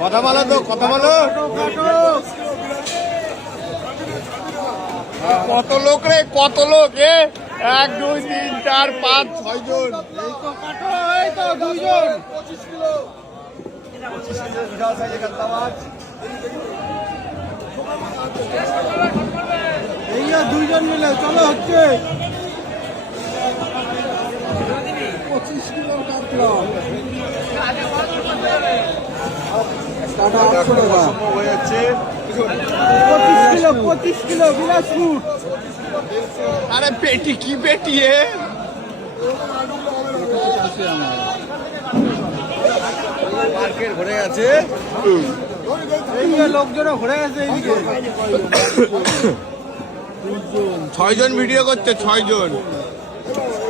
কথা বলো তো, কথা বলো। কত লোক রে, কত লোক? 1 2 3 4 5 6 জন। এই তো কাটো, এই তো 2 জন। 25 কিলো বিশাল সাইজের কাতলা মাছ। এই 2 জন মিলে চলো হচ্ছে 25 কিলো কাতলা। হয়ে যাচ্ছে 25 কিলো বিলাসপুর। আরে পেটি কি পেটি? মার্কেট ভরে গেছে, লোকজন ভরে গেছে এইদিকে। 6 জন ভিডিও করছে, 6 জন।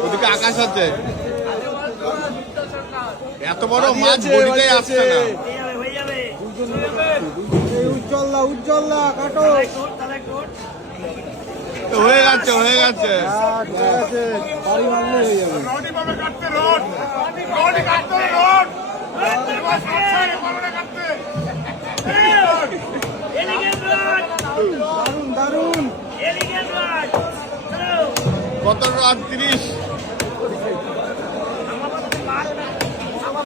ওদিকে আকাশ আছে। এত বড় মাছ বডিতে আসছে না। উজ্জ্বল কাটো। হয়ে গেছে, হয়ে গেছে। বাড়ি মারলে হয়ে যাবে। দারুন দারুন। কত রাত? 30।